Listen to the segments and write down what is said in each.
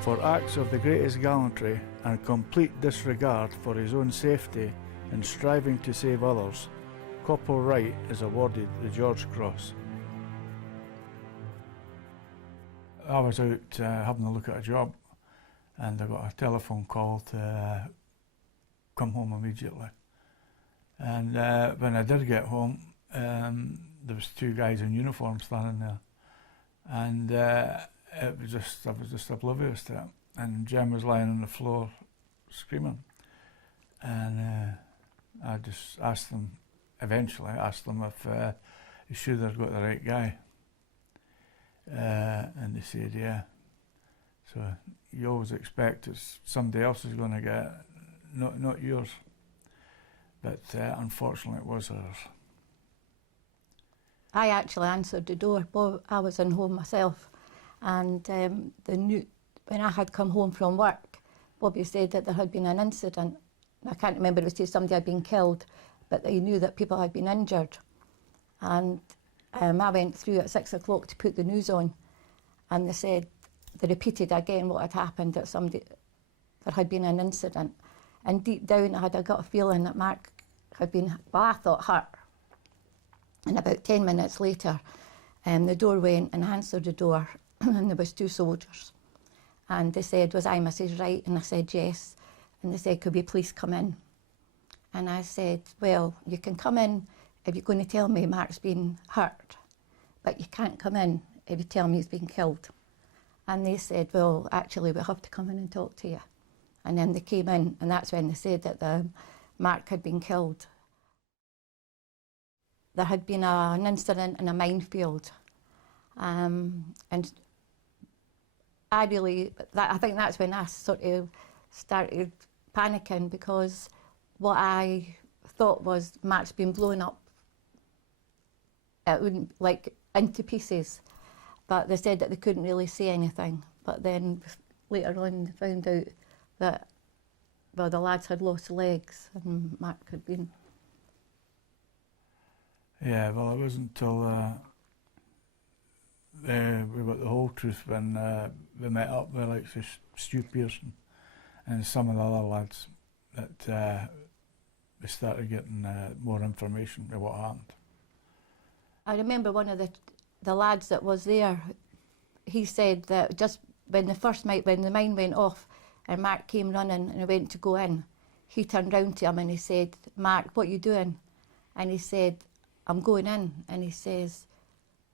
For acts of the greatest gallantry and complete disregard for his own safety in striving to save others, Corporal Wright is awarded the George Cross. I was out having a look at a job, and I got a telephone call to come home immediately. And when I did get home, there was two guys in uniform standing there, and I was just oblivious to it. And Jem was lying on the floor screaming, and I just asked them, eventually asked them if he's sure they've got the right guy, and they said yeah. So you always expect it's somebody else is going to get it, not yours, but unfortunately it was ours. I actually answered the door. I was in home myself, and when I had come home from work, Bobby said that there had been an incident. I can't remember if it was somebody had been killed, but they knew that people had been injured. And I went through at 6 o'clock to put the news on, and they repeated again what had happened, that there had been an incident. And deep down I had a gut feeling that Mark had been, well, I thought hurt. And about 10 minutes later, the door went, and I answered the door, and there was two soldiers. And they said, "Was I Mrs. Wright?" And I said, "Yes." And they said, "Could we please come in?" And I said, "Well, you can come in if you're going to tell me Mark's been hurt, but you can't come in if you tell me he's been killed." And they said, "Well, actually, we have to come in and talk to you." And then they came in, and that's when they said that Mark had been killed. There had been an incident in a minefield, and I think that's when I sort of started panicking, because what I thought was Mark's been blown up, it wouldn't, like, into pieces. But they said that they couldn't really say anything. But then later on they found out that, well, the lads had lost legs and Mark had been. Yeah, well, it wasn't until we got the whole truth when we met up with, like, Stu Pearson and some of the other lads, that we started getting more information about what happened. I remember one of the lads that was there, he said that just when the mine went off and Mark came running and he went to go in, he turned round to him and he said, "Mark, what are you doing?" And he said, "I'm going in." And he says,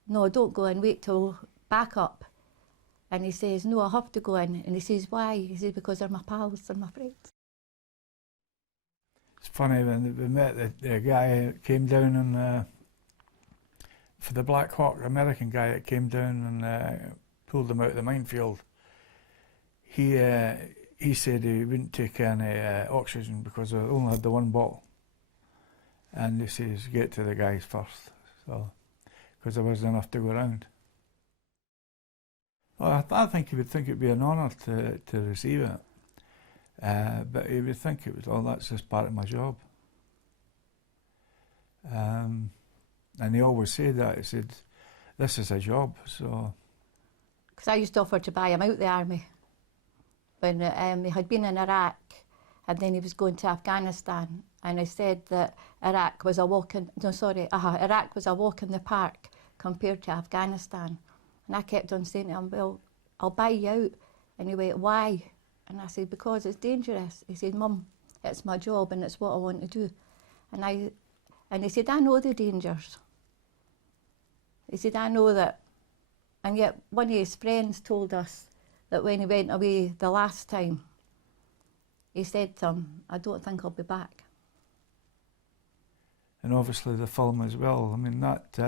"No, don't go in, wait till back up." And he says, "No, I have to go in." And he says, "Why?" He says, "Because they're my pals and my friends." It's funny, when we met the guy that came down and for the Black Hawk, the American guy that came down and pulled them out of the minefield, he said he wouldn't take any oxygen because I only had the one bottle. And he says, "Get to the guys first," so, because there wasn't enough to go around. Well, I think he would think it'd be an honour to receive it. But he would think it was, "Oh, that's just part of my job." And he always said that. He said, "This is a job," so. Because I used to offer to buy him out the army when he had been in Iraq, and then he was going to Afghanistan, and I said that Iraq was a walk in the park compared to Afghanistan. And I kept on saying to him, "Well, I'll buy you out." And he went, "Why?" And I said, "Because it's dangerous." He said, "Mum, it's my job and it's what I want to do." And he said, "I know the dangers." He said, "I know that." And yet one of his friends told us that when he went away the last time, he said to him, "I don't think I'll be back." And obviously the film as well. I mean, that,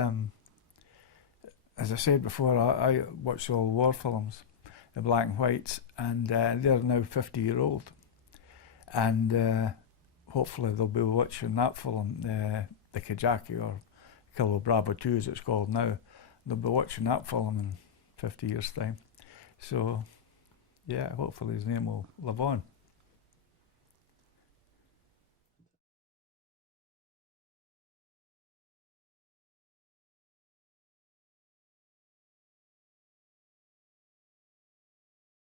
as I said before, I watch all war films, the black and whites, and they're now 50-year-old. And hopefully they'll be watching that film, the Kajaki, or Kilo Bravo 2 as it's called now. They'll be watching that film in 50 years' time. So, yeah, hopefully his name will live on.